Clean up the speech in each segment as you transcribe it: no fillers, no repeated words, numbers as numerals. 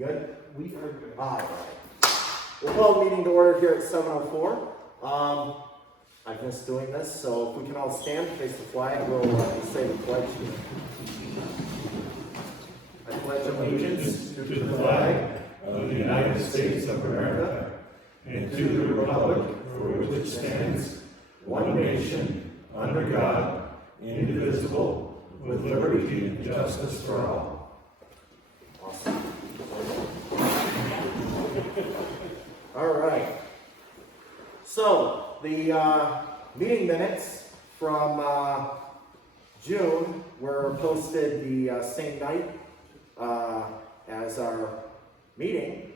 good? We are good. All right. We'll call the meeting to order here at 7:04. I've missed doing this, so if we can all stand, face the flag, we'll say the pledge. I pledge allegiance to the flag of the United States of America and to the republic for which it stands, one nation, under God, indivisible, with liberty and justice for all. Awesome. All right. So, the meeting minutes from June were posted the same night as our meeting.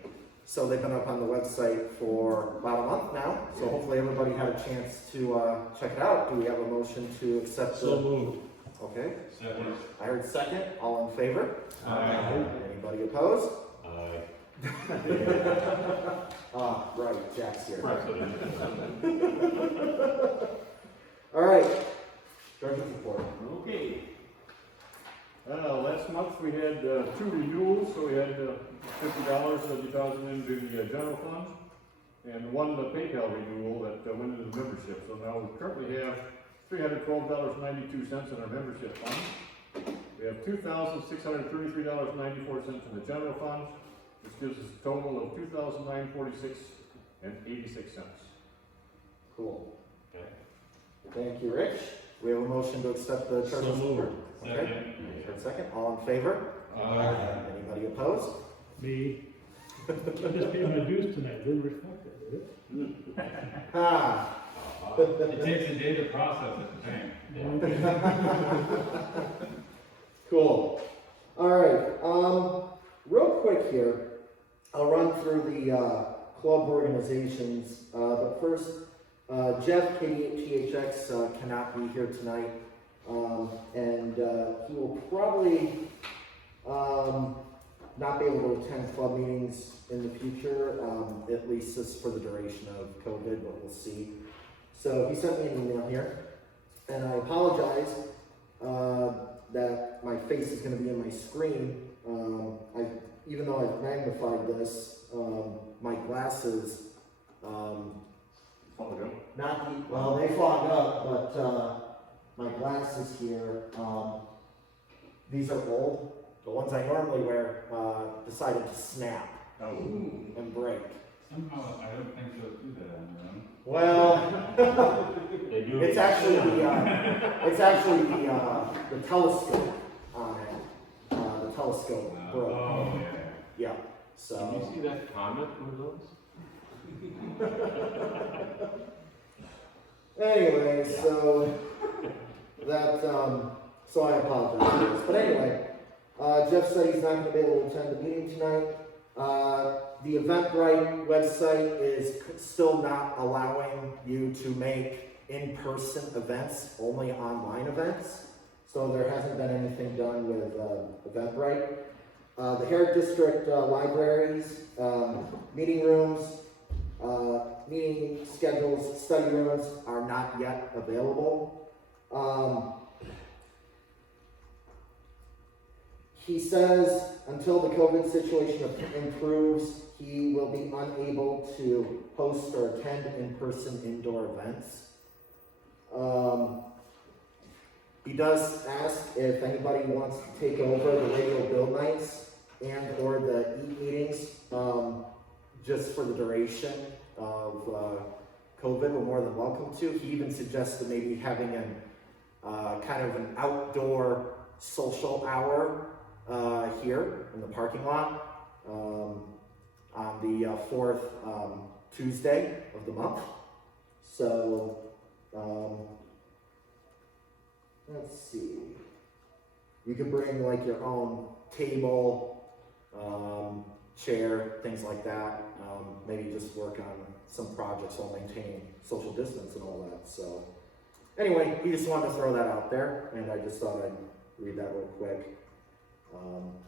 So they've been up on the website for about a month now. So hopefully everybody had a chance to check it out. Do we have a motion to accept So moved. Okay. Second. I heard second. All in favor? Aye. Anybody opposed? Aye. Right, Jack's here. President. All right. Director's report. Okay. Last month we had 2 renewals, so we had $50 deposited into the general fund, and one PayPal renewal that went into the membership. So now we currently have $312.92 in our membership fund. We have $2,633.94 in the general fund, which gives us a total of $2,946.86. Cool. Okay. Thank you, Rich. We have a motion to accept the treasurer's report. Okay. Heard second. All in favor? Aye. Anybody opposed? Me. I'm just paying my dues tonight, didn't reflect it, did it? Ah. It takes a day to process it, Cool. All right. Real quick here, I'll run through the club organizations. But first, Jeff, KDTHX, cannot be here tonight. And he will probably not be able to attend club meetings in the future, at least just for the duration of COVID, but we'll see. So he sent me an email here, and I apologize that my face is going to be in my screen. Even though I've magnified this, my glasses they fog up, but my glasses here, these are old. The ones I normally wear decided to snap and break. Somehow, I don't think they'll do that on their own. Well, They do it's actually the telescope on it. The telescope broke. Oh, yeah. Yeah. So. Did you see that comet with those? Anyway, so that so I apologize for this. But anyway, Jeff said he's not going to be able to attend the meeting tonight. The Eventbrite website is still not allowing you to make in-person events, only online events. So there hasn't been anything done with Eventbrite. The Herrick District libraries, meeting rooms, meeting schedules, study rooms are not yet available. He says until the COVID situation improves, he will be unable to host or attend in-person indoor events. He does ask if anybody wants to take over the radio build nights and or the EAT meetings just for the duration of COVID. We're more than welcome to. He even suggested maybe having an kind of an outdoor social hour here in the parking lot on the 4th Tuesday of the month. So let's see. You could bring like your own table, chair, things like that. Maybe just work on some projects while maintaining social distance and all that. So anyway, he just wanted to throw that out there, and I just thought I'd read that real quick.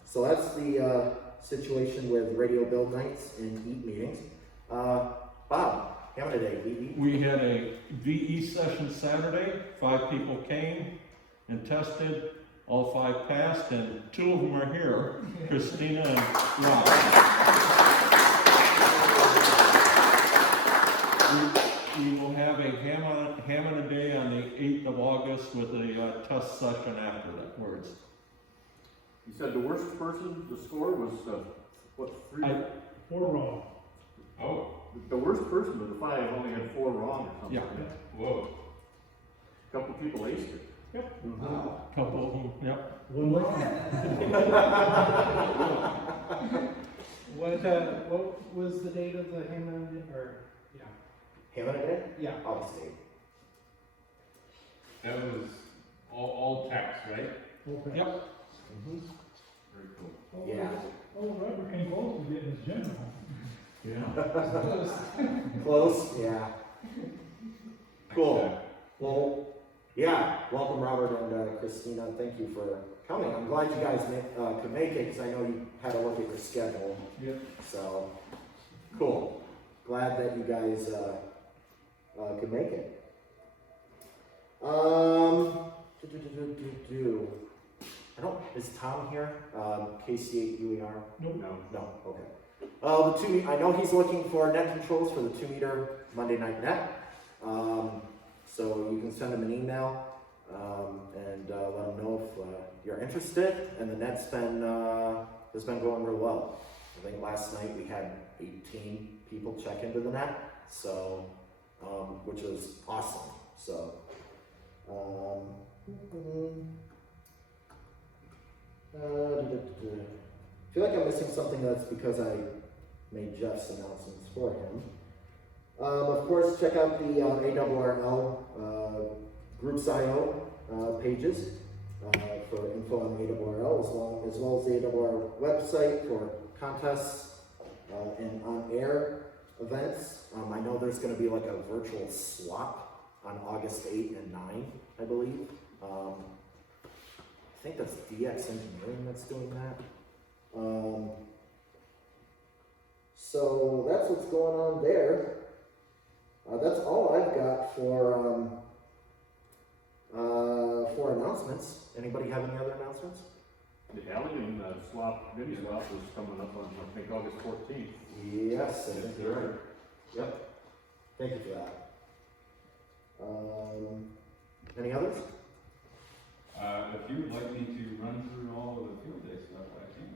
So that's the situation with radio build nights and EAT meetings. Bob, how many today? VE? We had a VE session Saturday. 5 people came and tested. All 5 passed, and 2 of them are here, Christina and Rob. of August with a test session afterwards. You said the worst person, the score was, what, 3? 4 wrong. Oh, The worst person of the 5 only had 4 wrong or something. Yeah. whoa. A couple people aced it. Couple of them, yep. 1 wrong. What was the date of the Hammond, or, yeah, Hammond again? yeah. August 8th. That was all text, right? Okay. Yep. Mm-hmm. Very cool. Oh, Yeah. Oh, Robert came close to getting his general. Yeah. Close, yeah. Cool. Well, yeah, welcome Robert and Christina, thank you for coming. I'm glad you guys could make it, because I know you had to look at your schedule. Yep. So, cool. Glad that you guys could make it. I don't, is Tom here? KC8UER? Nope. No. No, okay. The 2 I know he's looking for net controls for the 2-meter Monday night net. So you can send him an email and let him know if you're interested. And the net's been has been going real well. I think last night we had 18 people check into the net, so which was awesome. So. I feel like I'm missing something. That's because I made Jeff's announcements for him. Of course, check out the ARRL Groups.io pages for info on the ARRL, as well as the ARRL website for contests and on-air events. I know there's going to be like a virtual swap on August 8 and 9, I believe. I think that's DX Engineering that's doing that. So that's what's going on there. That's all I've got for announcements. Anybody have any other announcements? The Alien swap, mini swap is coming up on, I think, August 14th. Yes, I think you're right. Yep. Thank you for that. Any others? If you would like me to run through all of the field day stuff, I can.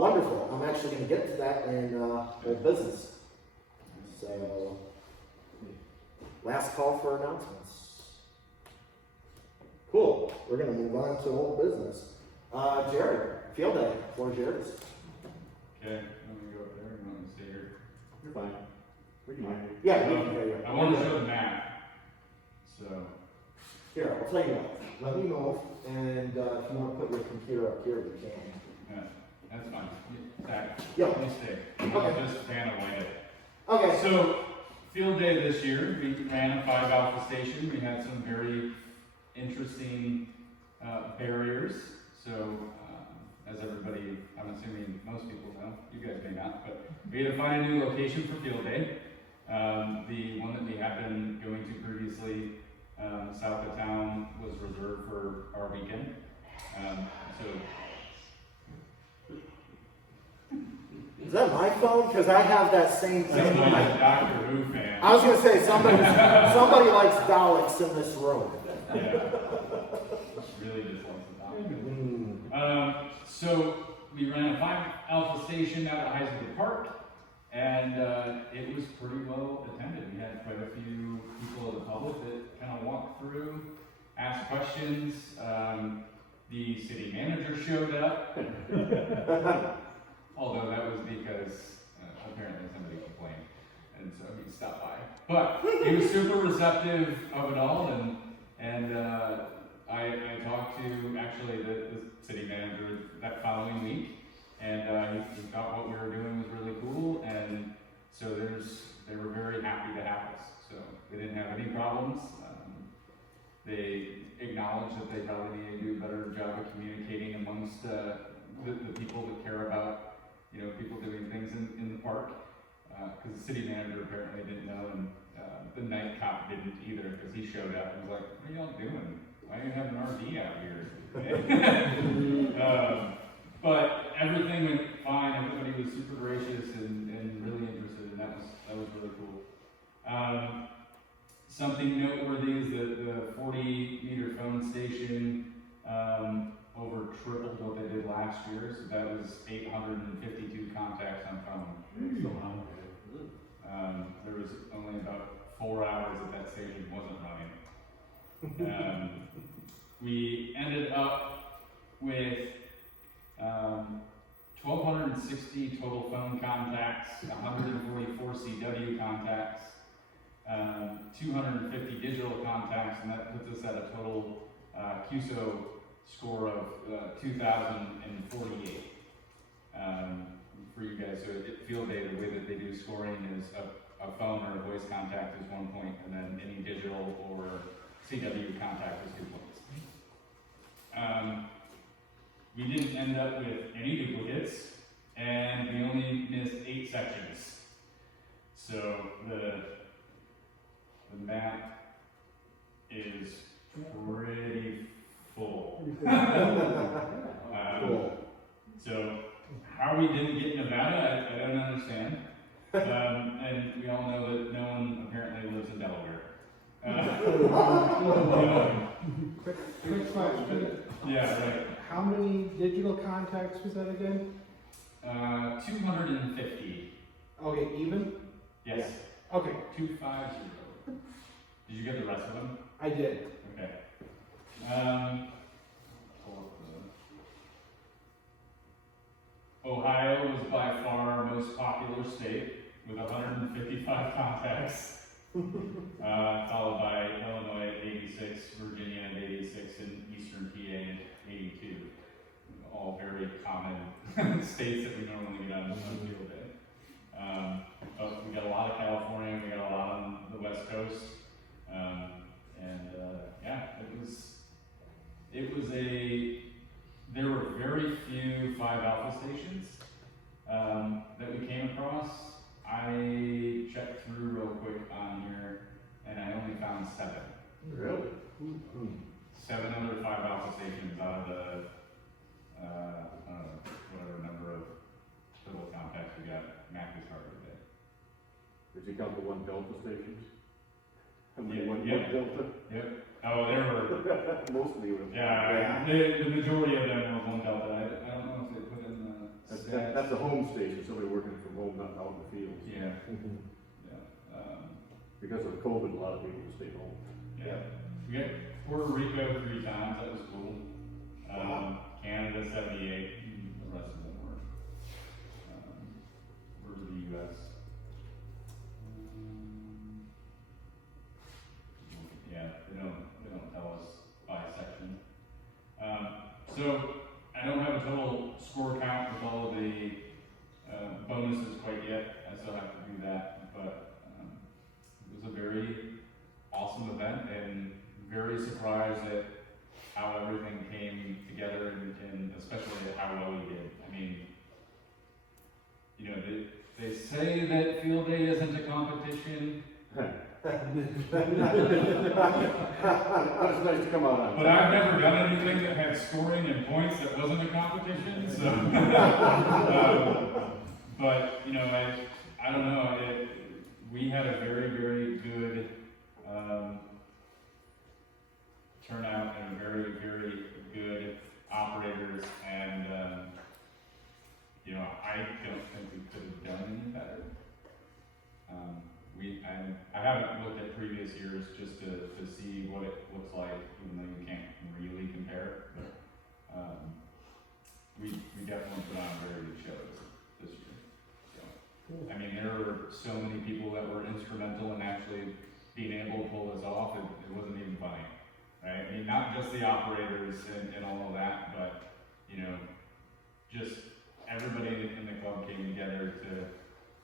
Wonderful. I'm actually going to get to that in old business. So, last call for announcements. Cool. We're going to move on to old business. Jared, field day. Floor's yours. Okay, let me go up there and let me stay here. You're fine. We can hear you. Yeah, we can hear you. I want to show the map. So, Here, I'll tell you what. Let me move, and if you want to put your computer up here, you can. yeah, that's fine. Zach, Yeah. let me stay. I'll just fan away it. Okay. So, field day this year, we ran a 5 alpha station. We had some very interesting barriers. So, as everybody, I'm assuming most people know, you guys may not, but we had to find a new location for field day. The one that we had been going to previously, south of town, was reserved for our weekend. Is that my phone? Because I have that same thing. Somebody's a Doctor Who fan. I was going to say, somebody likes Daleks in this room. Yeah. Really just wants the Doctor. Mm. So we ran a 5 alpha station out at Heisenberg Park, and it was pretty well attended. We had quite a few people of the public that kind of walked through, asked questions. The city manager showed up, although that was because apparently somebody complained, and so he stopped by. But he was super receptive of it all, and I talked to actually the city manager that following week, and he thought what we were doing was really cool, and so they were very happy to have us. So they didn't have any problems. They acknowledged that they probably need to do a better job of communicating amongst the people that care about, people doing things in the park. Because the city manager apparently didn't know, and the night cop didn't either, because he showed up and was like, "What are y'all doing? Why do you have an RV out here?" But everything went fine. Everybody was super gracious and really interested, and that was really cool. something noteworthy is that the 40-meter phone station over tripled what they did last year, so that was 852 contacts on phone. There was only about 4 hours that station wasn't running. We ended up with 1,260 total phone contacts, 144 CW contacts, 250 digital contacts, and that puts us at a total QSO score of 2,048. For you guys, so field day, the way that they do scoring is a phone or a voice contact is 1 point, and then any digital or CW contact is 2 points. We didn't end up with any duplicates, and we only missed 8 sections. So the map is pretty full. Cool. So how we didn't get Nevada, I don't understand. And we all know that no one apparently lives in Delaware. Quick question. Yeah, right. How many digital contacts was that again? 250. Okay, even? Yes. Okay, 250. Did you get the rest of them? I did. Okay. Pull up the- Ohio was by far our most popular state with 155 contacts, followed by Illinois at 86, Virginia at 86, and Eastern PA at 82. All very common states that we normally get on field day. But we got a lot of California, we got a lot on the West Coast, yeah, there were very few 5 alpha stations that we came across. I checked through real quick on here, and I only found 7. Really? 7 other 5 alpha stations out of the, whatever number of total contacts we got. Mac is hard to get. Did you count the 1 Delta stations? Yeah, One yeah. Delta? Yep. Oh, there were. Mostly were. Yeah, the majority of them were 1 Delta. I don't know if they put in the stats. That's a home station, somebody working from home, not out in the field. Yeah. Yeah. Because of COVID, a lot of people stay home. Yeah. We got Puerto Rico 3 times. That was cool. Canada 78. The rest of them were. Where's the U.S.? Yeah, they don't tell us by section. So I don't have a total score count with all of the bonuses quite yet. I still have to do that, but it was a very awesome event and very surprised at how everything came together and especially at how well we did. I mean, you know, they say that field day isn't a competition. But it's nice to come out on. But I've never done anything that had scoring and points that wasn't a competition, so. But, you know, I don't know, we had a very, very good turnout and very, very good operators, and, you know, I don't think we could have done any better. I haven't looked at previous years just to see what it looks like, even though you can't really compare. But we definitely put on a very good show this year. So, I mean, there were so many people that were instrumental in actually being able to pull this off. It wasn't even funny, right? I mean, not just the operators and all of that, but you know, just everybody in the club came together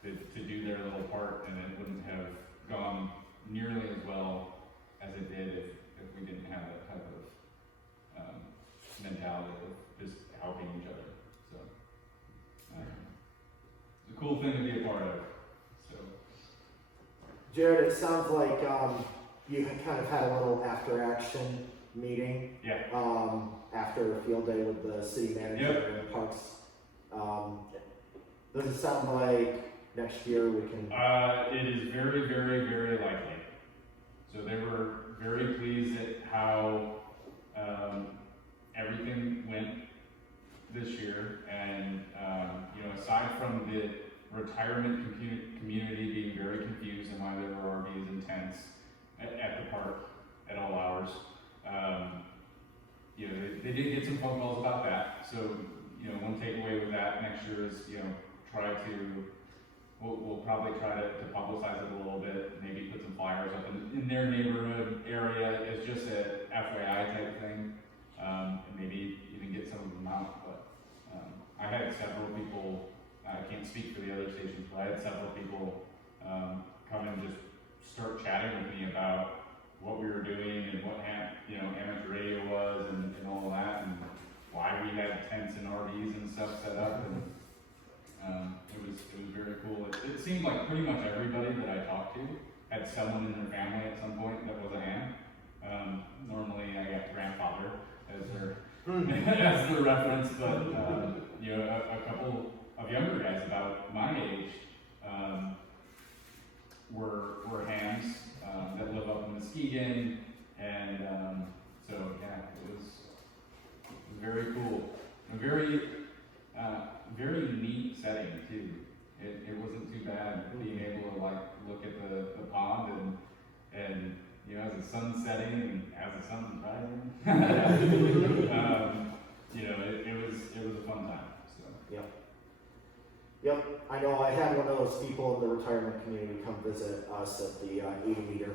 to do their little part, and it wouldn't have gone nearly as well as it did if we didn't have that type of mentality of just helping each other. So it's a cool thing to be a part of. So Jared, it sounds like you had kind of had a little after-action meeting. yeah, After field day with the city manager and parks. Does it sound like next year we can? it is very, very, very likely. So they were very pleased at how everything went this year, and aside from the retirement community being very confused and why there were RVs and tents at the park at all hours, they did get some phone calls about that. So one takeaway with that next year is we'll probably try to publicize it a little bit, maybe put some flyers up in their neighborhood area as just a FYI type thing, and maybe even get some of them out. But I had several people, I can't speak for the other stations, but I had several people come and just start chatting with me about what we were doing and what amateur radio was and all that, and why we had tents and RVs and stuff set up. And it was very cool. It seemed like pretty much everybody that I talked to had someone in their family at some point that was a ham. Normally I got grandfather as their as the reference, but a couple of younger guys about my age were hams that live up in Muskegon, and so yeah, it was very cool. A very neat setting too. It wasn't too bad being able to look at the pond and as the sun's setting and as the sun's rising. It was a fun time. So. Yep, I know I had one of those people in the retirement community come visit us at the 80-meter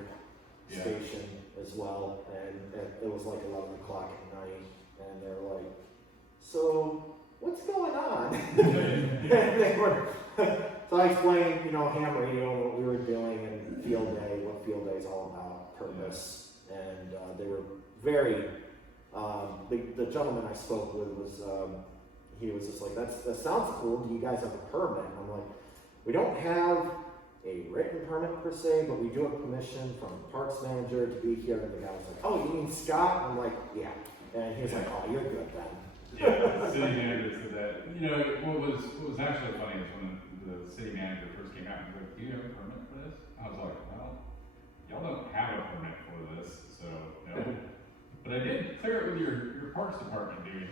station as well, and it was like 11 o'clock at night, and they're like, so what's going on? And they were, so I explained, ham radio and what we were doing, and field day, what field day is all about, purpose, and they were very, the gentleman I spoke with was, he was just like, that sounds cool, do you guys have a permit? And I'm like, we don't have a written permit per se, but we do have permission from the parks manager to be here. And the guy was like, oh, you mean Scott? I'm like, yeah. And he was like, oh, you're good then. Yeah, the city manager said that. What was actually funny is when the city manager first came out and was like, do you have a permit for this? I was like, well, y'all don't have a permit for this, so no. But I did clear it with your parks department dude.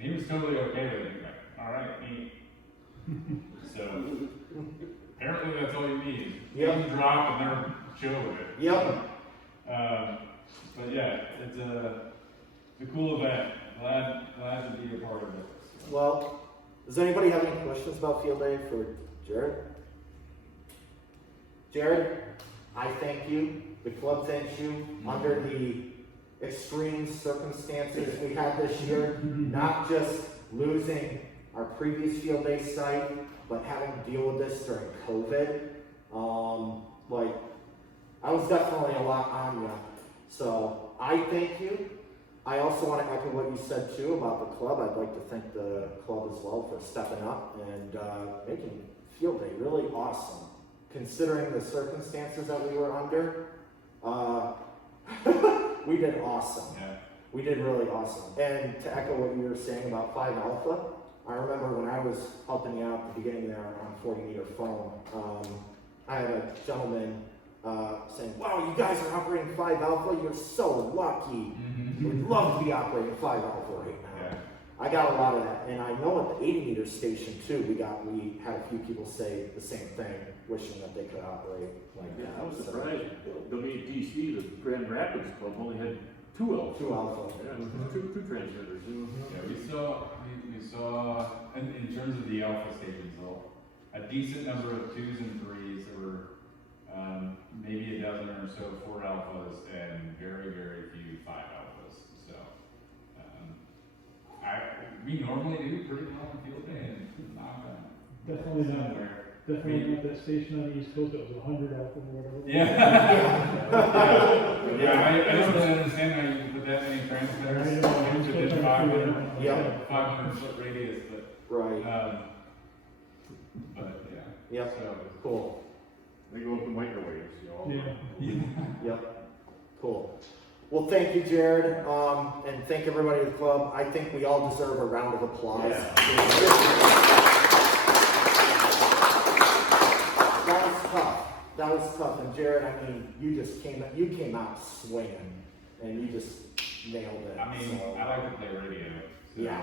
And he was totally okay with it. He was like, all right, neat. So apparently that's all you need. Yep. You drop and they're chill with it. Yep. But yeah, it's a cool event. Glad to be a part of it. So. Well, does anybody have any questions about field day for Jared? Jared, I thank you. The club thanks you. Under the extreme circumstances we had this year, not just losing our previous field day site, but having to deal with this during COVID. I was definitely a lot on you. So I thank you. I also want to echo what you said too about the club. I'd like to thank the club as well for stepping up and making field day really awesome. Considering the circumstances that we were under, we did awesome. Yeah. We did really awesome. And to echo what you were saying about 5 Alpha, I remember when I was helping you out at the beginning there on 40-meter foam, I had a gentleman saying, wow, you guys are operating 5 Alpha, you're so lucky. We'd love to be operating 5 Alpha right now. Yeah. I got a lot of that. And I know at the 80-meter station too, we had a few people say the same thing, wishing that they could operate like that. I was surprised. WTC, the Grand Rapids Club, only had 2 Alpha. 2 Alpha. Yeah, two transmitters. Yeah, we saw in terms of the Alpha stations though, a decent number of 2s and 3s. There were maybe a dozen or so 4 Alphas and very, very few 5 Alphas. So we normally do pretty well on field day and not Definitely not. Definitely not that station on the East Coast that was 100 Alpha or whatever. Yeah. I don't really understand how you can put that many transmitters into 500 foot radius, but right. But yeah. Yep. So cool. They go up the microwaves, Yeah. Yep. Cool. Well, thank you, Jared, and thank everybody at the club. I think we all deserve a round of applause. Yeah. That was tough. that was tough. And Jared, I mean, you came out swinging, and you just nailed it. I mean, so. I like to play radio. So. Yeah.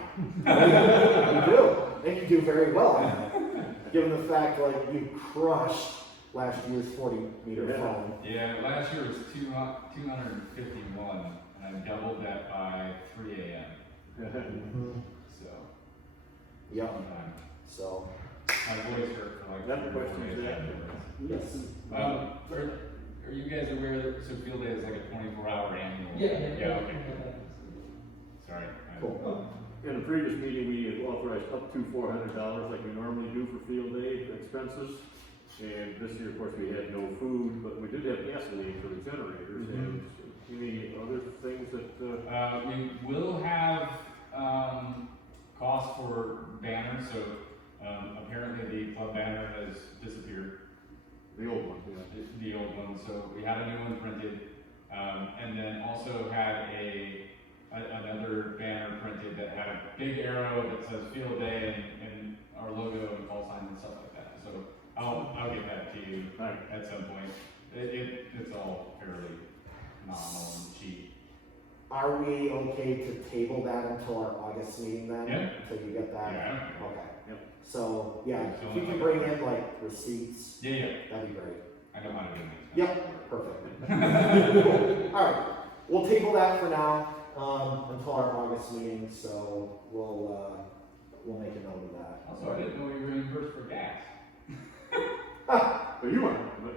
You do, and you do very well. Given the fact, like, you crushed last year's 40-meter phone. Yeah, last year was 251, and I doubled that by 3 a.m. So. Yep. Sometime. So. My voice hurt for like. That's the question, days yeah. afterwards. Are you guys aware that so Field Day is like a 24-hour annual? Yeah. Okay. Sorry. Cool. In a previous meeting, we had authorized up to $400 like we normally do for field day expenses. And this year, of course, we had no food, but we did have gasoline for the generators. And any other things that, We will have costs for banners. So apparently the club banner has disappeared. the old one, yeah. The old one. So we had a new one printed, and then also had another banner printed that had a big arrow that says Field Day and our logo and call signs and stuff like that. So I'll get that to you at some point. It's all fairly nominal and cheap. Are we okay to table that until our August meeting then? Yeah. Until you get that? Yeah. Okay. Yep. So, yeah, So if you can like- bring in like receipts, Yeah. that'd be great. I know how to do these. Yep, perfect. Cool. All right, we'll table that for now, until our August meeting, so we'll make a note of that. Also, I didn't know you were reimbursed for gas. But you aren't, but,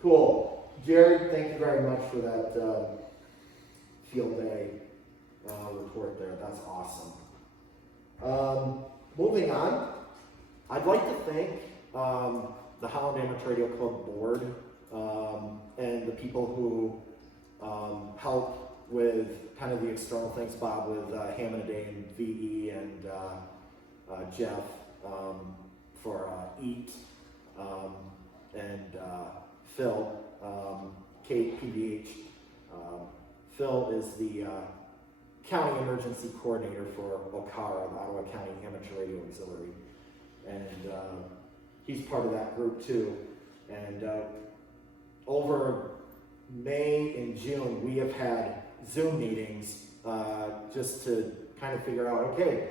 Cool. Jared, thank you very much for that, field day, report there. That's awesome. Moving on, I'd like to thank, the Holland Amateur Radio Club board, and the people who, helped with kind of the external things, Bob, with, Hammond Day and VE and, Jeff, for, EAT, and, Phil, Kate, PVH. Phil is the, County Emergency Coordinator for OCARA, the Ottawa County Amateur Radio Auxiliary. And he's part of that group too. And over May and June, we have had Zoom meetings just to kind of figure out, okay,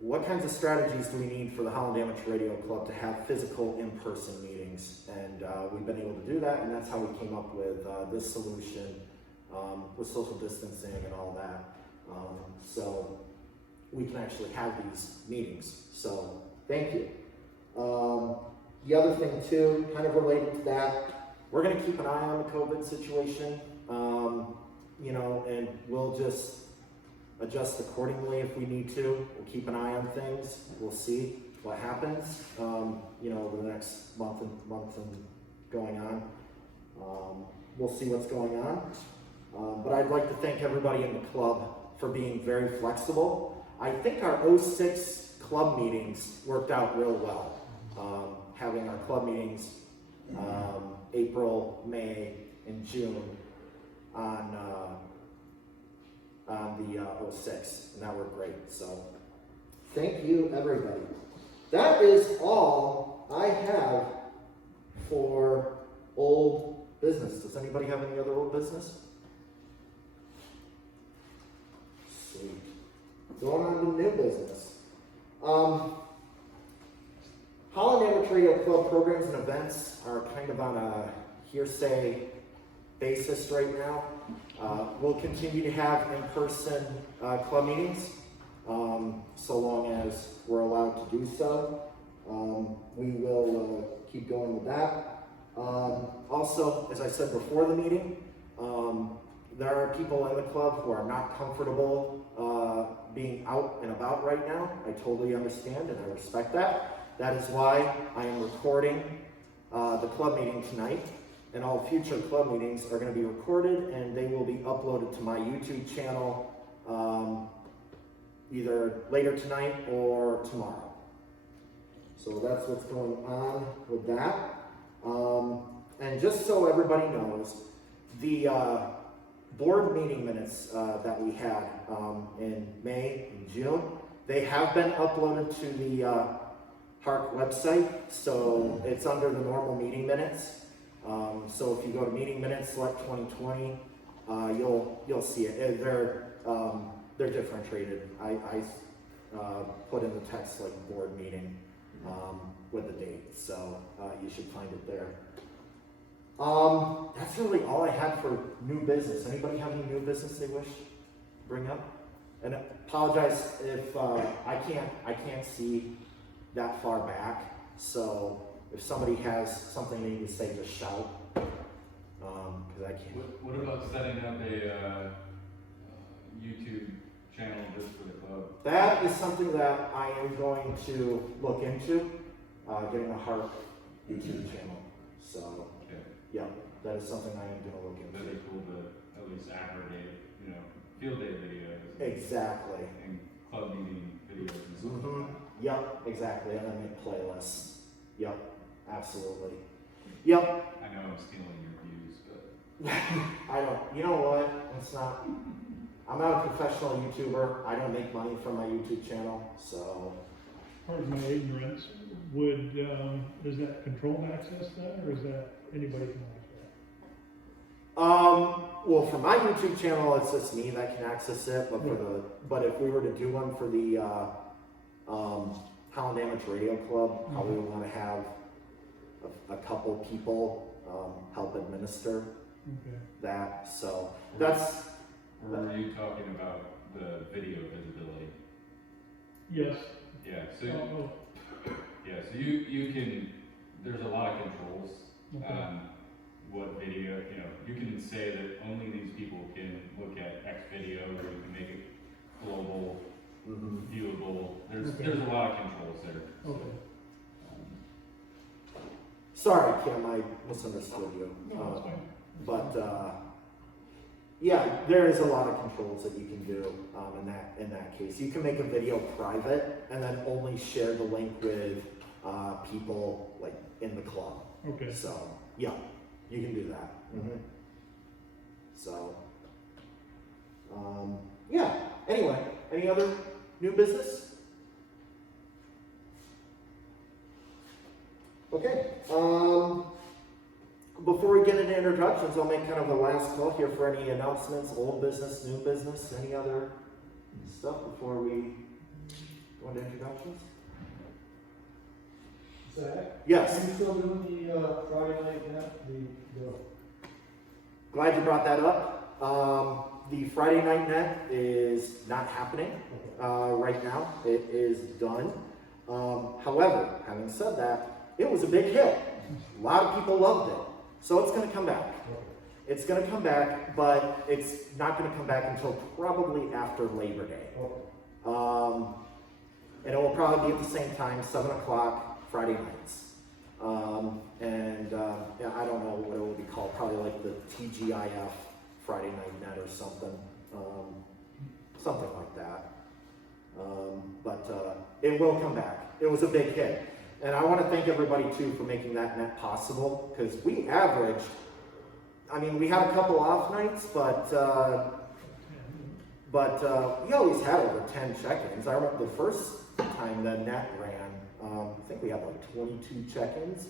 what kinds of strategies do we need for the Holland Amateur Radio Club to have physical in-person meetings? And we've been able to do that, and that's how we came up with this solution with social distancing and all that. So we can actually have these meetings. So thank you. The other thing too, kind of related to that, we're going to keep an eye on the COVID situation, you know, and we'll just adjust accordingly if we need to. We'll keep an eye on things. We'll see what happens, you know, over the next month and going on. We'll see what's going on. But I'd like to thank everybody in the club for being very flexible. I think our 06 club meetings worked out real well. Having our club meetings April, May, and June on the 06, and that worked great. So thank you, everybody. That is all I have for old business. Does anybody have any other old business? Sweet. Going on to new business. Holland Amateur Radio Club programs and events are kind of on a hearsay basis right now. We'll continue to have in-person club meetings, so long as we're allowed to do so. We will keep going with that. Also, as I said before the meeting, there are people in the club who are not comfortable being out and about right now. I totally understand and I respect that. That is why I am recording the club meeting tonight, and all future club meetings are going to be recorded and they will be uploaded to my YouTube channel either later tonight or tomorrow. So that's what's going on with that. And just so everybody knows, the board meeting minutes that we had in May and June, they have been uploaded to the Hark website, so it's under the normal meeting minutes. So if you go to meeting minutes, select 2020, you'll see it. They're differentiated. I put in the text like board meeting with the date, so you should find it there. That's really all I had for new business. Anybody have any new business they wish to bring up? And apologize if I can't see that far back. So if somebody has something they need to say, just shout. Because I can't. What about setting up a YouTube channel just for the club? That is something that I am going to look into, getting a Hark YouTube channel. So, Okay. yeah, that is something I am going to look That'd into. be cool to at least aggregate, field day videos. Exactly. And club meeting videos and stuff Mhm. like that. Yep, exactly. And then make playlists. Yep, absolutely. Yep. I know I'm stealing your views, but I don't, you know what? It's not, I'm not a professional YouTuber. I don't make money from my YouTube channel, so. Pardon my ignorance, is that controlled access then, or is that anybody can watch that? Well, for my YouTube channel, it's just me that can access it, but if we were to do one for the, Holland Amateur Radio Club, probably would want to have a couple people, help administer Okay. that, so that's, or are you talking about the video visibility? Yes. Yeah, so Oh, so you can, there's a lot of controls okay. on what video, you can say that only these people can look at X video, or you can make it global, viewable. Okay. There's a lot of controls there. So, Okay. sorry, Kim, I misunderstood you. No, that's fine. But yeah, there is a lot of controls that you can do in that case. You can make a video private and then only share the link with people like in the club. Okay. So yeah, you can do that. So yeah. Anyway, any other new business? Okay. Before we get into introductions, I'll make kind of a last call here for any announcements, old business, new business, any other stuff before we go into introductions? Zach? Yes. Are you still doing the Friday night net, the Glad you brought that up. The Friday night net is not happening right now. It is done. However, having said that, it was a big hit. A lot of people loved it. So it's going to come back. It's going to come back, but it's not going to come back until probably after Labor Day. And it will probably be at the same time, 7 o'clock, Friday nights. Yeah, I don't know what it will be called, probably like the TGIF Friday Night Net or something. Something like that. But it will come back. It was a big hit. And I want to thank everybody too for making that net possible, because we averaged, we had a couple off nights, but we always had over 10 check-ins. I remember the first time the net ran, I think we had like 22 check-ins.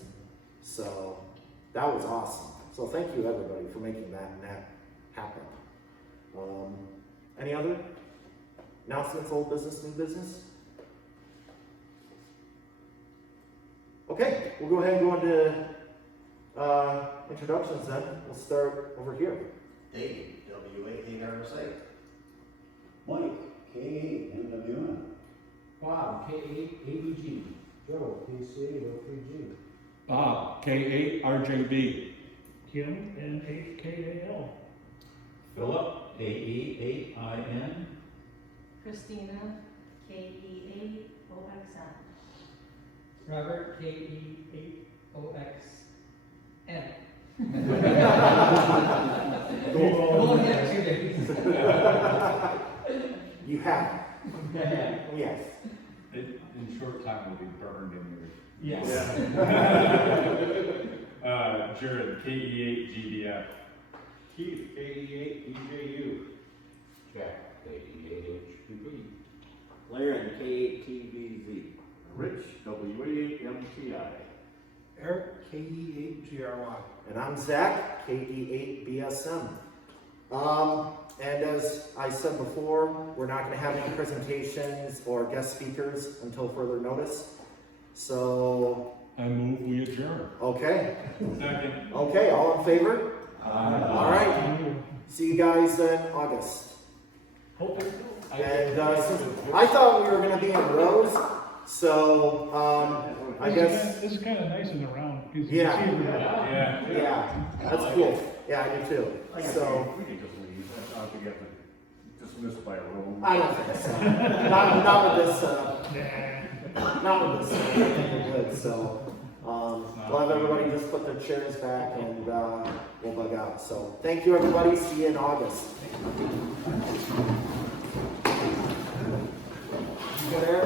So that was awesome. So thank you everybody for making that net happen. Any other announcements, old business, new business? Okay, we'll go ahead and go into introductions then. We'll start over here. Dave, W-A-K Site. Mike, K8MWN. Bob, K8ABG. Joe, KCA03G. Bob, K8RJB. Kim, N8KAL. Philip, AE8IN. Christina, KE8OXN. Robert, KE8OXN. Oh, yeah, 2 days. You have it. Yes. In short time, will be burned in your. Yes. Jared, KE8GBF. Keith, K8EJU. Jack, K8HPP. Laren, K8TVZ. Rich, W-A-H Eric, KE8GRY. And I'm Zach, KE8BSM. And as I said before, we're not gonna have any presentations or guest speakers until further notice. So, I move we adjourn. okay. Second. Okay, all in favor? All right. See you guys in August. And I thought we were gonna be in rows, so I guess This is kind of nice in the round, because you Yeah. can see everybody. yeah, that's cool. Yeah, I do too. So We can just leave, I don't think you have to dismiss by a roll. I don't think so. Not with this. Not with this. I think we're good. So we'll have everybody just put their chairs back and we'll bug out. So thank you, everybody. See you in August. You good, Eric?